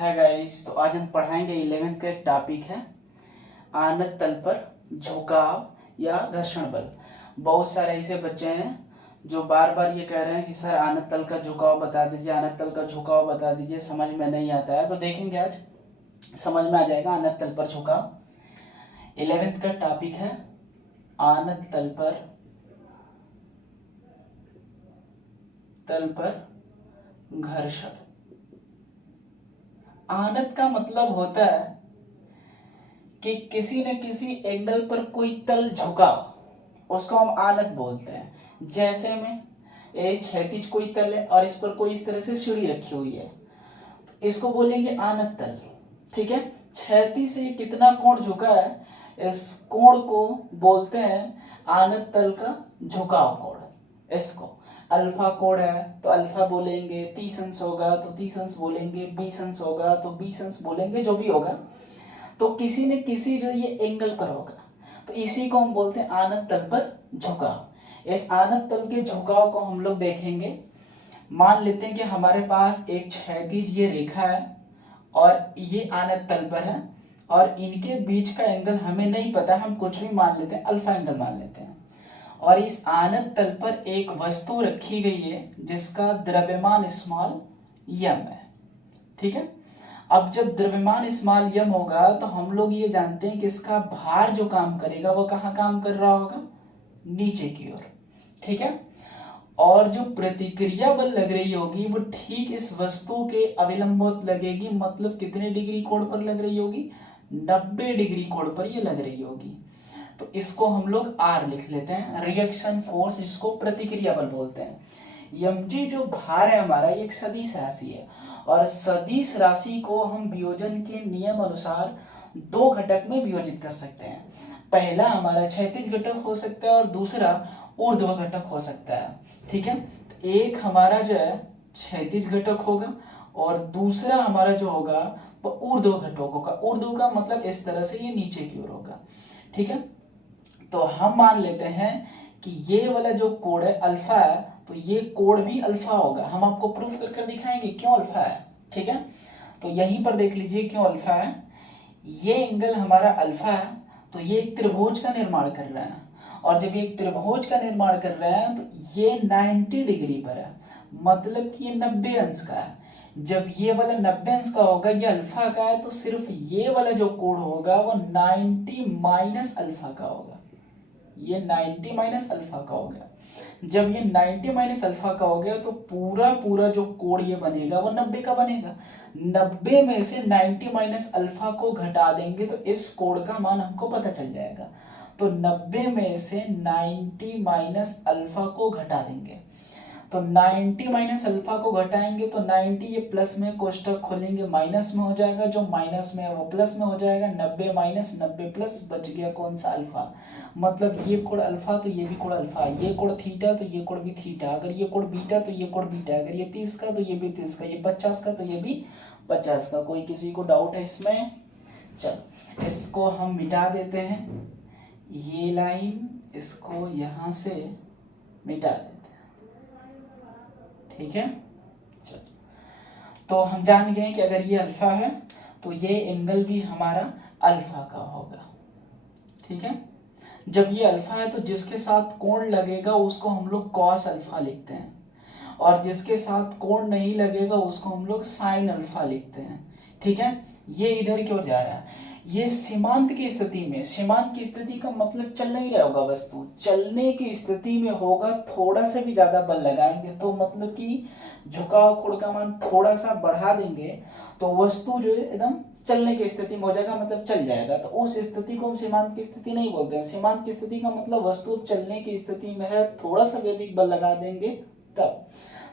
है गाइस। तो आज हम पढ़ाएंगे 11th का एक टॉपिक है आनत तल पर झुकाव या घर्षण बल। बहुत सारे ऐसे बच्चे हैं जो बार बार ये कह रहे हैं कि सर आनत तल का झुकाव बता दीजिए, आनत तल का झुकाव बता दीजिए, समझ में नहीं आता है। तो देखेंगे आज समझ में आ जाएगा आनत तल पर झुकाव। 11th का टॉपिक है आनत तल पर घर्षण। आनत का मतलब होता है कि किसी न किसी एंगल पर कोई तल झुका, उसको हम आनत बोलते हैं। जैसे में ये क्षैतिज कोई तल है और इस पर कोई इस तरह से सीढ़ी रखी हुई है, इसको बोलेंगे आनत तल। ठीक है, क्षैतिज से कितना कोण झुका है, इस कोण को बोलते हैं आनत तल का झुकाव कोण। इसको अल्फा कोण है तो अल्फा बोलेंगे, 30 अंश होगा तो 30 अंश बोलेंगे, 20 अंश होगा तो 20 अंश बोलेंगे, जो भी होगा। तो किसी न किसी जो ये एंगल पर होगा, तो इसी को हम बोलते हैं आनत तल पर झुकाव। इस आनत तल के झुकाव को हम लोग देखेंगे। मान लेते हैं कि हमारे पास एक क्षैतिज ये रेखा है और ये आनत तल पर है और इनके बीच का एंगल हमें नहीं पता, हम कुछ भी मान लेते हैं, अल्फा एंगल मान लेते हैं। और इस आनत तल पर एक वस्तु रखी गई है जिसका द्रव्यमान स्मॉल यम है। ठीक है, अब जब द्रव्यमान स्मॉल यम होगा तो हम लोग ये जानते हैं कि इसका भार जो काम करेगा वो कहाँ काम कर रहा होगा, नीचे की ओर। ठीक है, और जो प्रतिक्रिया बल लग रही होगी वो ठीक इस वस्तु के अविलंबित लगेगी। मतलब कितने डिग्री कोण पर लग रही होगी, 90 डिग्री कोण पर ये लग रही होगी। तो इसको हम लोग आर लिख लेते हैं, रिएक्शन फोर्स, इसको प्रतिक्रिया बल बोलते हैं। mg जो भार है हमारा, ये एक सदिश राशि है और सदिश राशि को हम वियोजन के नियम अनुसार दो घटक में वियोजित कर सकते हैं। पहला हमारा क्षैतिज घटक हो सकता है और दूसरा ऊर्ध्व घटक हो सकता है। ठीक है, तो एक हमारा जो है क्षैतिज घटक होगा और दूसरा हमारा जो होगा वो ऊर्ध्व घटक होगा। ऊर्ध्व का मतलब इस तरह से ये नीचे की ओर होगा। ठीक है, तो हम मान लेते हैं कि ये वाला जो कोण है अल्फा है, तो ये कोण भी अल्फा होगा। हम आपको प्रूफ कर दिखाएंगे क्यों अल्फा है। ठीक है, तो यहीं पर देख लीजिए क्यों अल्फा है। ये एंगल हमारा अल्फा है तो ये एक त्रिभुज का निर्माण कर रहा है, और जब ये त्रिभुज का निर्माण कर रहा है तो ये 90 डिग्री पर है, मतलब कि ये 90 अंश का है। जब ये वाला 90 अंश का होगा, ये अल्फा का है, तो सिर्फ ये वाला जो कोण होगा वो 90 माइनस अल्फा का होगा। ये 90 माइनस अल्फा का हो गया। जब ये 90 माइनस अल्फा का हो गया तो पूरा जो कोण ये बनेगा वो 90 का बनेगा। 90 में से 90 माइनस अल्फा को घटा देंगे तो इस कोण का मान हमको पता चल जाएगा। तो 90 में से 90 माइनस अल्फा को घटा देंगे, तो 90 माइनस अल्फा को घटाएंगे तो 90, ये प्लस में कोष्टक खोलेंगे माइनस में हो जाएगा, जो माइनस में है वो प्लस में हो जाएगा। 90 माइनस 90 प्लस, बच गया कौन सा, अल्फा। मतलब ये कोण अल्फा तो ये भी कोण अल्फा, ये कोण थीटा तो ये कोण भी थीटा, अगर ये कोण बीटा तो ये कोण बीटा, अगर ये 30 का तो ये भी 30 का, ये 50 का तो ये भी 50 का। कोई किसी को डाउट है इसमें? चलो इसको हम मिटा देते हैं, ये लाइन इसको यहां से मिटा देते हैं। ठीक है, तो हम जान गए कि अगर ये अल्फा है तो ये एंगल भी हमारा अल्फा का होगा। ठीक है, जब ये अल्फा है तो जिसके साथ कोण लगेगा उसको हम लोग कॉस अल्फा लिखते हैं, और जिसके साथ कोण नहीं लगेगा उसको हम लोग साइन अल्फा लिखते हैं। ठीक है, ये इधर की ओर जा रहा है। ये सीमांत की स्थिति में, सीमांत की स्थिति का मतलब चल नहीं रहा होगा वस्तु, चलने की स्थिति में होगा, थोड़ा सा भी ज्यादा बल लगाएंगे तो मतलब कि झुकाव कोण का मान थोड़ा सा बढ़ा देंगे तो वस्तु जो है एकदम चलने की स्थिति में हो जाएगा, मतलब चल जाएगा। तो उस स्थिति को हम सीमांत की स्थिति नहीं बोलते हैं। सीमांत की स्थिति का मतलब वस्तु चलने की स्थिति में है, थोड़ा सा भी अधिक बल लगा देंगे तब।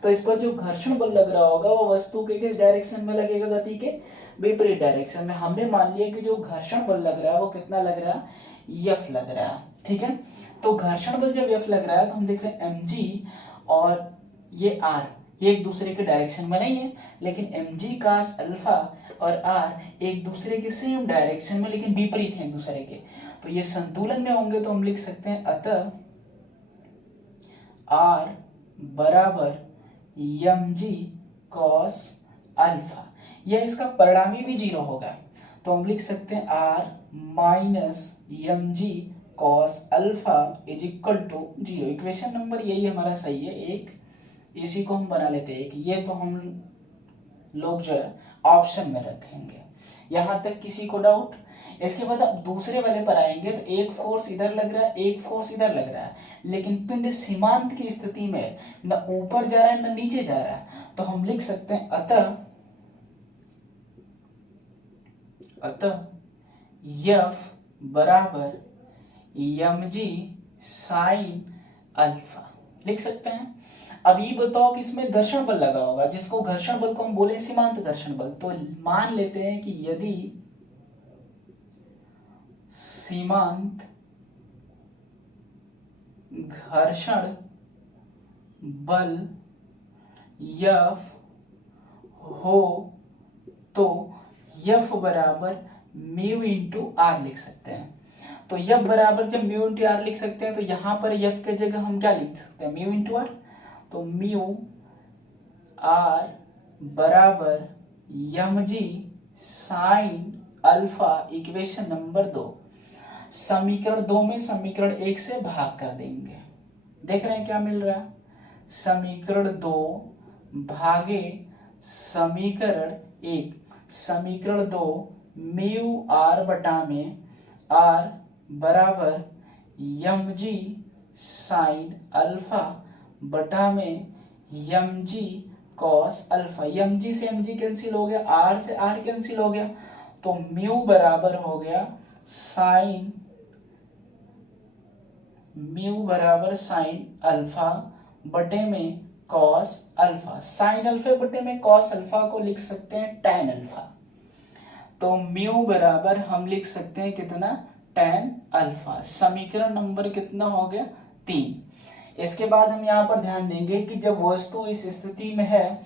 तो इस पर जो घर्षण बल लग रहा होगा वो वस्तु के किस डायरेक्शन में लगेगा, गति के विपरीत डायरेक्शन में। हमने मान लिया कि जो घर्षण बल लग रहा है वो कितना लग रहा है, F लग रहा है। ठीक है, तो घर्षण बल जब F लग रहा है तो हम देख रहे हैं mg और ये r, ये एक दूसरे के डायरेक्शन में नहीं है, लेकिन mg cos अल्फा और r एक दूसरे के सेम डायरेक्शन में लेकिन विपरीत हैं एक दूसरे के, तो ये संतुलन में होंगे। तो हम लिख सकते हैं अतः r बराबर mg cos अल्फा। यह इसका परिणामी भी 0 होगा। तो हम लिख सकते हैं r minus M G cos alpha is equal to 0। Equation number यही हमारा सही है एक, इसी को हम बना लेते हैं एक, ये तो हम लोग जो है ऑप्शन में रखेंगे। यहां तक किसी को डाउट? इसके बाद अब दूसरे वाले पर आएंगे तो एक फोर्स इधर लग रहा है, एक फोर्स इधर लग रहा है, लेकिन पिंड सीमांत की स्थिति में न ऊपर जा रहा है न नीचे जा रहा है। तो हम लिख सकते हैं अतः F बराबर एम जी साइन अल्फा लिख सकते हैं। अब ये बताओ कि इसमें घर्षण बल लगा होगा, जिसको घर्षण बल को हम बोले सीमांत घर्षण बल। तो मान लेते हैं कि यदि सीमांत घर्षण बल F हो तो F बराबर म्यू इंटू आर लिख सकते हैं। तो F बराबर जब म्यू इंटू आर लिख सकते हैं तो यहां पर F के जगह हम क्या लिख सकते हैं, म्यू इंटू आर। तो म्यू आर बराबर M G sine alpha equation number 2। समीकरण 2 में समीकरण 1 से भाग कर देंगे। देख रहे हैं क्या मिल रहा है, समीकरण 2 भागे समीकरण 1। समीकरण 2 म्यू आर बटा में आर बराबर एम जी साइन अल्फा बटा में M G cos alpha. M G से एम जी कैंसिल हो गया, आर से आर कैंसिल हो गया, तो म्यू बराबर हो गया साइन, म्यू बराबर साइन अल्फा बटे में कॉस अल्फा। साइन अल्फा बटे में कॉस अल्फा को लिख सकते हैं tan अल्फा। तो म्यू बराबर हम लिख सकते हैं कितना, tan अल्फा। समीकरण नंबर कितना हो गया, 3। इसके बाद हम यहाँ पर ध्यान देंगे कि जब वस्तु इस स्थिति में है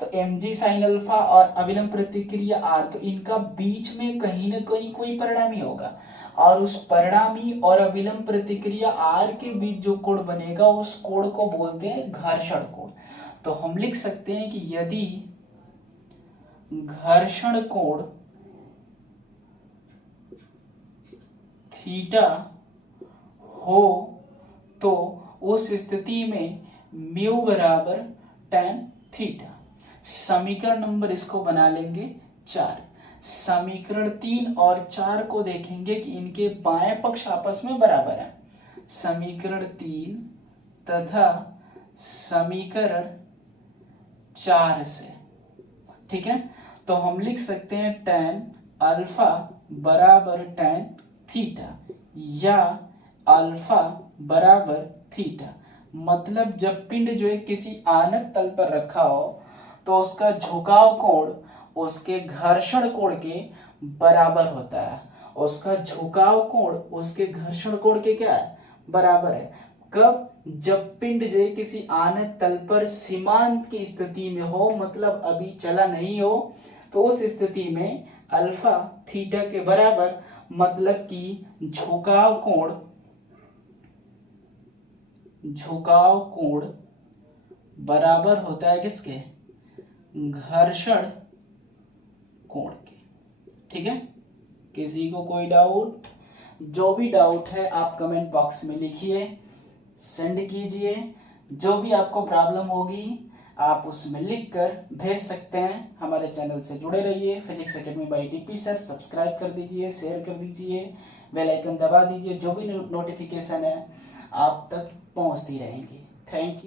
तो mg साइन अल्फा और अविलंब प्रतिक्रिया r, तो इनका बीच में कहीं ना कहीं कोई परिणामी होगा, और उस परिणामी और अविलंब प्रतिक्रिया r के बीच जो कोण बनेगा उस कोण को बोलते हैं घर्षण कोण। तो हम लिख सकते हैं कि यदि घर्षण कोण थीटा हो तो उस स्थिति में म्यू बराबर tan थीटा। समीकरण नंबर इसको बना लेंगे 4। समीकरण 3 और 4 को देखेंगे कि इनके बाएं पक्ष आपस में बराबर है। समीकरण 3 तथा समीकरण 4 से, ठीक है। तो हम लिख सकते हैं tan अल्फा बराबर tan थीटा या अल्फा बराबर थीटा। मतलब जब पिंड जो है किसी आनत तल पर रखा हो तो उसका झुकाव कोण उसके घर्षण कोण के बराबर होता है। उसका झुकाव कोण उसके घर्षण कोण के क्या है, बराबर है। कब, जब पिंड जो है किसी आनत तल पर सीमांत की स्थिति में हो, मतलब अभी चला नहीं हो, तो उस स्थिति में अल्फा थीटा के बराबर, मतलब कि झुकाव कोण बराबर होता है किसके, घर्षण कोण के। ठीक है, किसी को कोई डाउट? जो भी डाउट है आप कमेंट बॉक्स में लिखिए, सेंड कीजिए। जो भी आपको प्रॉब्लम होगी आप उसमें लिखकर भेज सकते हैं। हमारे चैनल से जुड़े रहिए। Physics academy by DP sir, subscribe कर दीजिए, शेयर कर दीजिए, बेल आइकन दबा दीजिए। जो भी नोटिफिकेशन है आप तक पहुंचती रहेंगी। Thank you.